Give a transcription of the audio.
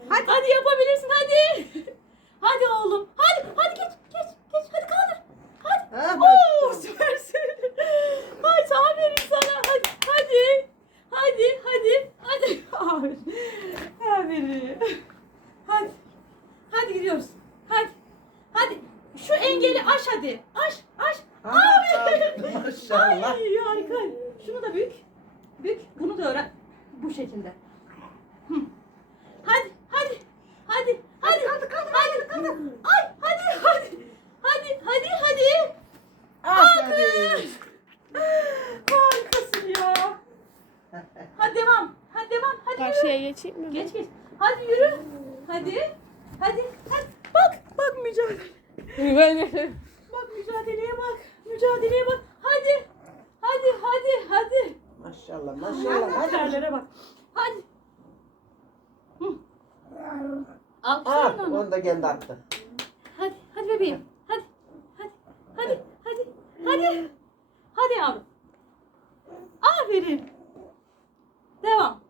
Hadi yapabilirsin hadi. Hadi oğlum. Hadi geç. Hadi kaldır. Hadi. Ha, Oo, maşallah. süpersin. Hadi aferin sana. Hadi. Aferin. Hadi gidiyoruz. Hadi. Şu engeli aş hadi. Aş. Aferin. Maşallah. Ay harika. Şunu da bük. Bunu da öğren. Bu şekilde. Hı. Hadi. Kaldır. Ay hadi. Aferin. Harikasın ya. Hadi devam. Hadi Karşıya geçeyim mi? Geç. Hadi yürü. Hadi. Bak mücadele. Bak mücadeleye bak. Hadi. Maşallah. Terlere bak. Hadi. Hı. Al Ah, onu. onu da kendi attı. Hadi bebeğim. Hadi yavrum. Aferin. Devam.